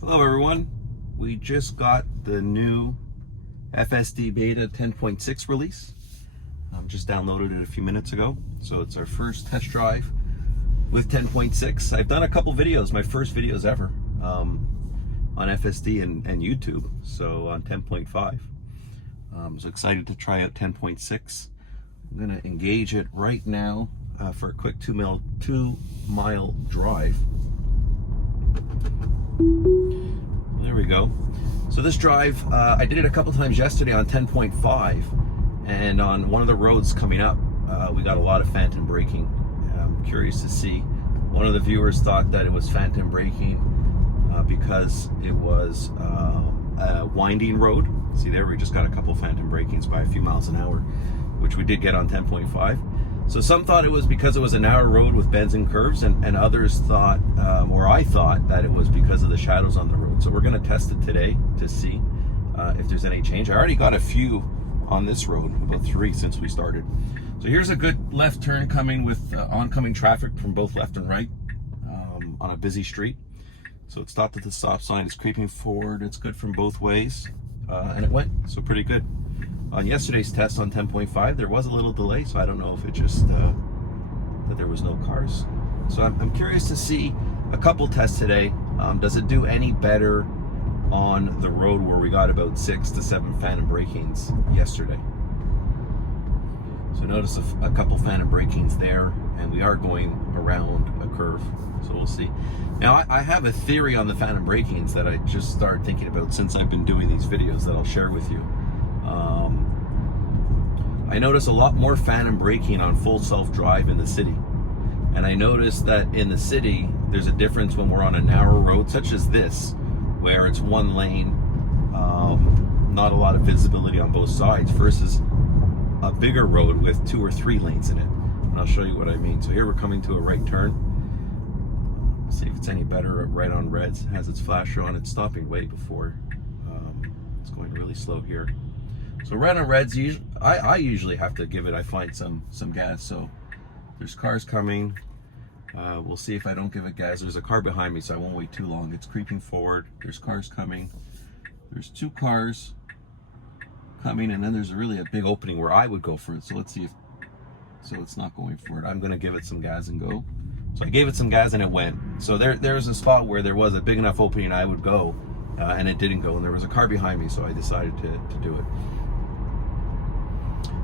Hello everyone, we just got the new FSD beta 10.6 release. Just downloaded it a few minutes ago, so it's our first test drive with 10.6. I've done a couple videos, my first videos ever, on FSD and YouTube, so on 10.5. So excited to try out 10.6. I'm gonna engage it right now for a quick 2-mile drive. There we go. So this drive, I did it a couple times yesterday on 10.5, and on one of the roads coming up, we got a lot of phantom braking. I'm curious to see. One of the viewers thought that it was phantom braking because it was a winding road. See there, we just got a couple phantom brakings by a few miles an hour, which we did get on 10.5. So some thought it was because it was a narrow road with bends and curves, and others thought, or I thought, that it was because of the shadows on the road. So we're going to test it today to see if there's any change. I already got a few on this road, about 3 since we started. So here's a good left turn coming with oncoming traffic from both left and right on a busy street. So it stopped at the stop sign, it's creeping forward, it's good from both ways, and it went, so pretty good. On yesterday's test on 10.5, there was a little delay, so I don't know if it just that there was no cars. So I'm curious to see a couple tests today. Does it do any better on the road where we got about 6 to 7 phantom brakings yesterday? So notice a couple phantom brakings there, and we are going around a curve, so we'll see. Now I have a theory on the phantom brakings that I just started thinking about since I've been doing these videos that I'll share with you. I notice a lot more phantom braking on full self-drive in the city. And I noticed that in the city, there's a difference when we're on a narrow road, such as this, where it's one lane, not a lot of visibility on both sides, versus a bigger road with 2 or 3 lanes in it. And I'll show you what I mean. So here we're coming to a right turn. See if it's any better. Right on reds, has its flasher on. It's stopping way before. It's going really slow here. So right on reds, I usually have to give it, I find, some gas. So there's cars coming. We'll see if I don't give it gas. There's a car behind me, so I won't wait too long. It's creeping forward. There's cars coming. There's 2 cars coming, and then there's really a big opening where I would go for it. So let's see if, so it's not going for it. I'm gonna give it some gas and go. So I gave it some gas and it went. So there's a spot where there was a big enough opening I would go, and it didn't go. And there was a car behind me, so I decided to do it.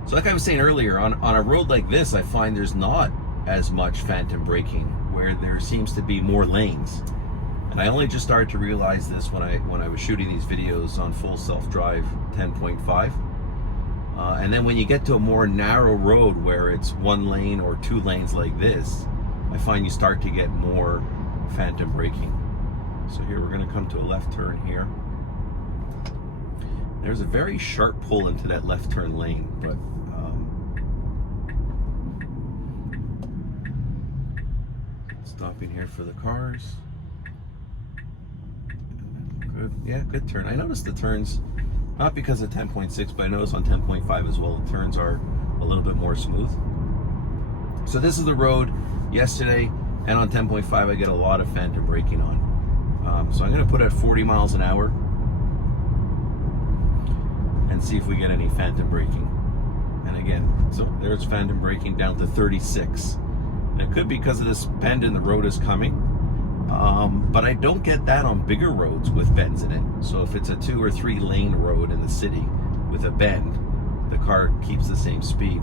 So like I was saying earlier, on a road like this, I find there's not as much phantom braking, where there seems to be more lanes. And I only just started to realize this when I was shooting these videos on full self-drive 10.5. And then when you get to a more narrow road where it's 1 lane or 2 lanes like this, I find you start to get more phantom braking. So here we're gonna come to a left turn here. There's a very sharp pull into that left turn lane, but stopping here for the cars. Good, yeah, good turn. I noticed the turns, not because of 10.6, but I noticed on 10.5 as well, the turns are a little bit more smooth. So this is the road yesterday, and on 10.5 I get a lot of phantom braking on. So I'm gonna put at 40 miles an hour and see if we get any phantom braking. And again, so there's phantom braking down to 36. And it could be because of this bend in the road is coming, but I don't get that on bigger roads with bends in it. So if it's a 2 or 3 lane road in the city with a bend, the car keeps the same speed.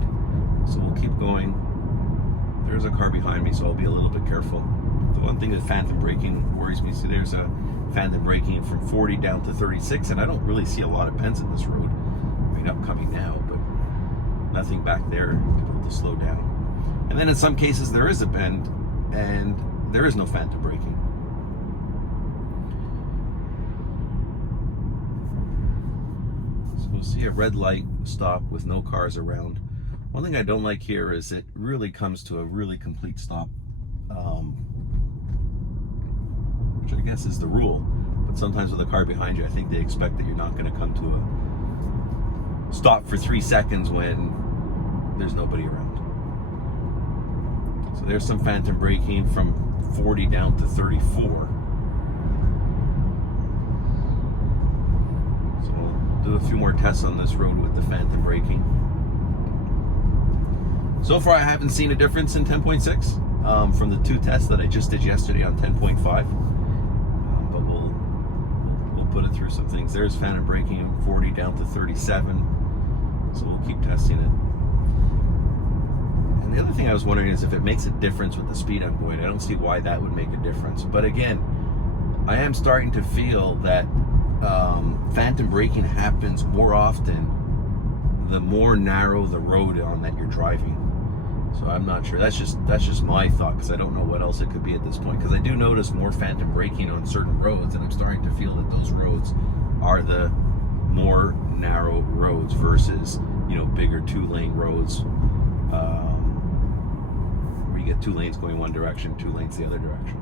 So we'll keep going. There's a car behind me, so I'll be a little bit careful. The one thing that phantom braking worries me, so there's a phantom braking from 40 down to 36, and I don't really see a lot of bends in this road. Right upcoming now, but nothing back there to be able to slow down. And then in some cases there is a bend and there is no phantom braking. So we'll see a red light stop with no cars around. One thing I don't like here is it really comes to a really complete stop, which I guess is the rule. But sometimes with a car behind you, I think they expect that you're not going to come to a stop for 3 seconds when there's nobody around. So there's some phantom braking from 40 down to 34. do a few more tests on this road with the phantom braking. So far I haven't seen a difference in 10.6 from the 2 tests that I just did yesterday on 10.5, but we'll put it through some things. There's phantom braking 40 down to 37, so we'll keep testing it. And the other thing I was wondering is if it makes a difference with the speed I'm going. I don't see why that would make a difference, but again, I am starting to feel that phantom braking happens more often the more narrow the road on that you're driving. So I'm not sure. That's just my thought, because I don't know what else it could be at this point. Because I do notice more phantom braking on certain roads, and I'm starting to feel that those roads are the more narrow roads versus, you know, bigger 2-lane roads where you get 2 lanes going one direction, 2 lanes the other direction.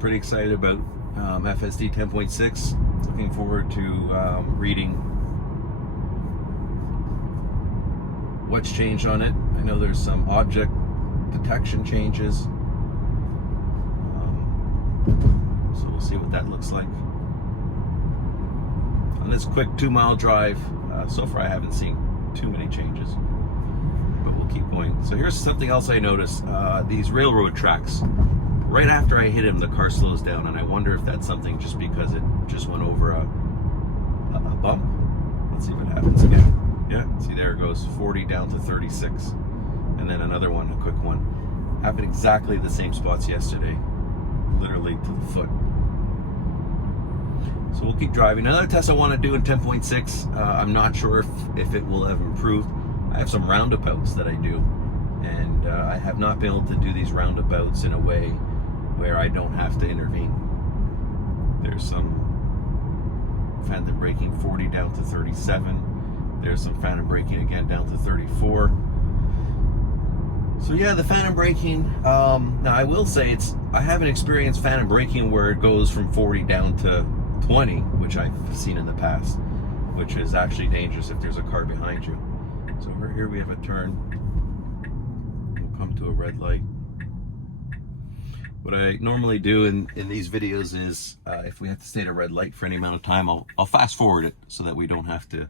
Pretty excited about FSD 10.6. Looking forward to reading what's changed on it. I know there's some object detection changes, so we'll see what that looks like. On this quick 2-mile drive, so far I haven't seen too many changes, but we'll keep going. So here's something else I noticed. These railroad tracks. Right after I hit him, the car slows down, and I wonder if that's something just because it just went over a bump. Let's see if it happens again. Yeah, see, there it goes, 40 down to 36. And then another one, a quick one. Happened exactly the same spots yesterday, literally to the foot. So we'll keep driving. Another test I want to do in 10.6, I'm not sure if it will have improved. I have some roundabouts that I do, and I have not been able to do these roundabouts in a way where I don't have to intervene. There's some phantom braking 40 down to 37. There's some phantom braking again down to 34. So yeah, the phantom braking, now I will say I haven't experienced phantom braking where it goes from 40 down to 20, which I've seen in the past, which is actually dangerous if there's a car behind you. So over here we have a turn. We'll come to a red light. What I normally do in these videos is, if we have to stay at a red light for any amount of time, I'll fast forward it so that we don't have to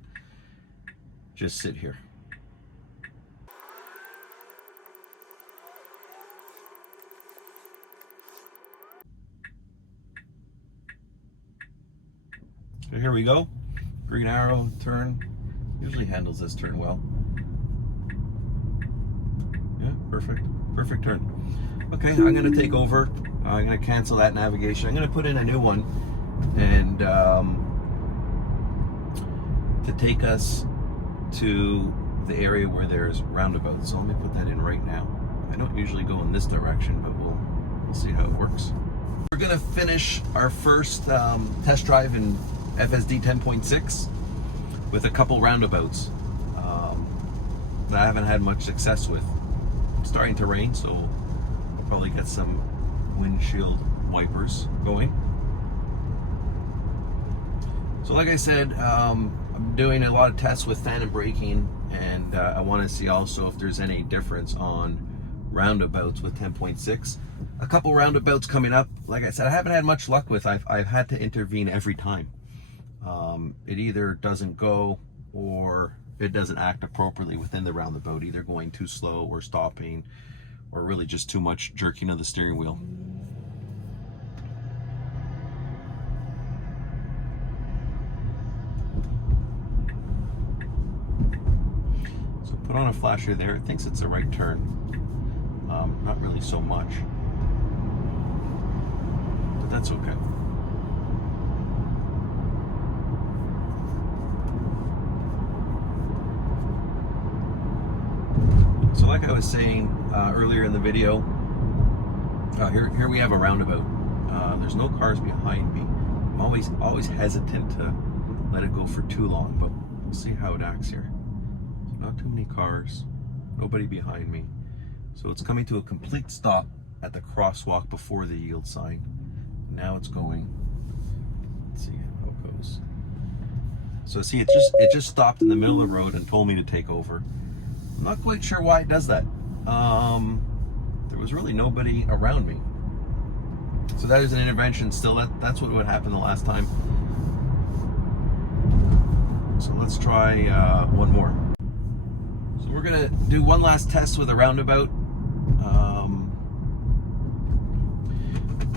just sit here. So here we go. Green arrow, turn. Usually handles this turn well. Yeah, perfect. Perfect turn. Okay, I'm going to take over. I'm going to cancel that navigation. I'm going to put in a new one, and to take us to the area where there's roundabouts. So let me put that in right now. I don't usually go in this direction, but we'll see how it works. We're going to finish our first test drive in FSD 10.6 with a couple roundabouts that I haven't had much success with. It's starting to rain, so I'll probably get some windshield wipers going. So like I said, I'm doing a lot of tests with phantom braking, and I want to see also if there's any difference on roundabouts with 10.6. A couple roundabouts coming up. Like I said, I haven't had much luck with. I've had to intervene every time. It either doesn't go or it doesn't act appropriately within the roundabout, either going too slow or stopping, or really just too much jerking of the steering wheel. So put on a flasher there. It thinks it's the right turn. Not really so much, but that's okay. So like I was saying earlier in the video, here we have a roundabout. There's no cars behind me. I'm always hesitant to let it go for too long, but we'll see how it acts here. So not too many cars, nobody behind me. So it's coming to a complete stop at the crosswalk before the yield sign. Now it's going. Let's see how it goes. So see, it just stopped in the middle of the road and told me to take over. I'm not quite sure why it does that. there was really nobody around me. So that is an intervention still. That's what would happen the last time. So let's try one more. So we're gonna do one last test with a roundabout.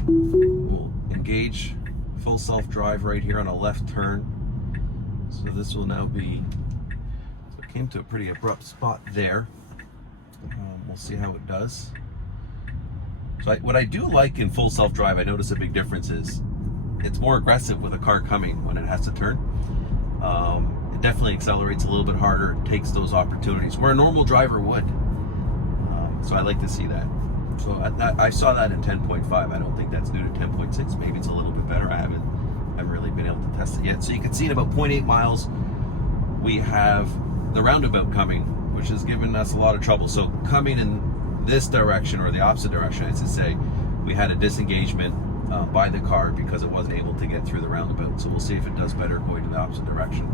We'll engage full self-drive right here on a left turn. So this will now be, so it came to a pretty abrupt spot there. We'll see how it does. So what I do like in full self-drive, I notice a big difference is it's more aggressive with a car coming when it has to turn. It definitely accelerates a little bit harder, takes those opportunities where a normal driver would. So I like to see that. So I saw that in 10.5. I don't think that's new to 10.6. Maybe it's a little bit better. I haven't really been able to test it yet. So you can see in about 0.8 miles, we have the roundabout coming, which has given us a lot of trouble. So coming in this direction, or the opposite direction, I should say, we had a disengagement by the car because it wasn't able to get through the roundabout. So we'll see if it does better going to the opposite direction.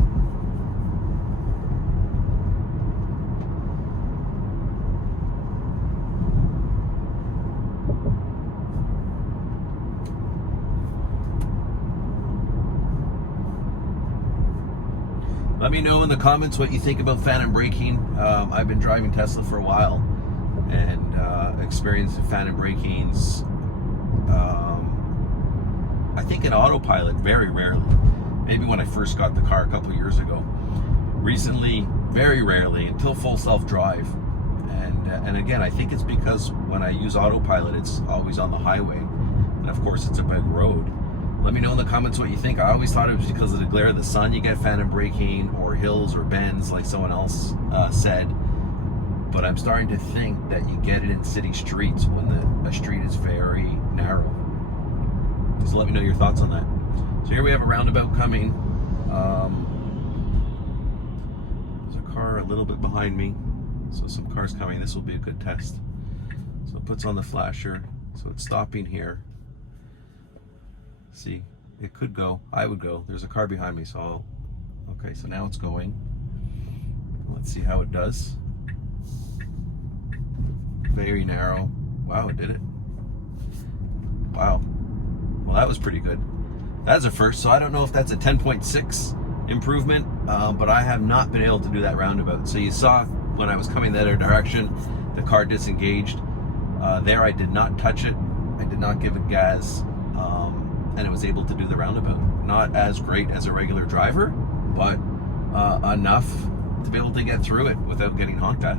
Let me know in the comments what you think about phantom braking. I've been driving Tesla for a while and experienced phantom brakings. I think in autopilot very rarely. Maybe when I first got the car a couple years ago. Recently, very rarely until full self-drive. And again, I think it's because when I use autopilot, it's always on the highway, and of course it's a big road. Let me know in the comments what you think. I always thought it was because of the glare of the sun you get phantom braking, or hills or bends like someone else said. But I'm starting to think that you get it in city streets when a street is very narrow. So let me know your thoughts on that. So here we have a roundabout coming. There's a car a little bit behind me. So some cars coming. This will be a good test. So it puts on the flasher. So it's stopping here. See, it could go. I would go. There's a car behind me, so okay, so now it's going. Let's see how it does. Very narrow. Wow, it did it. Wow. Well, that was pretty good. That's a first, so I don't know if that's a 10.6 improvement, but I have not been able to do that roundabout. So you saw when I was coming the other direction, the car disengaged. There I did not touch it. I did not give it gas. And it was able to do the roundabout. Not as great as a regular driver, but enough to be able to get through it without getting honked at.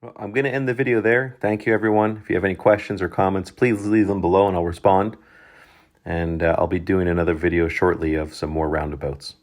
Well, I'm going to end the video there. Thank you, everyone. If you have any questions or comments, please leave them below and I'll respond. And I'll be doing another video shortly of some more roundabouts.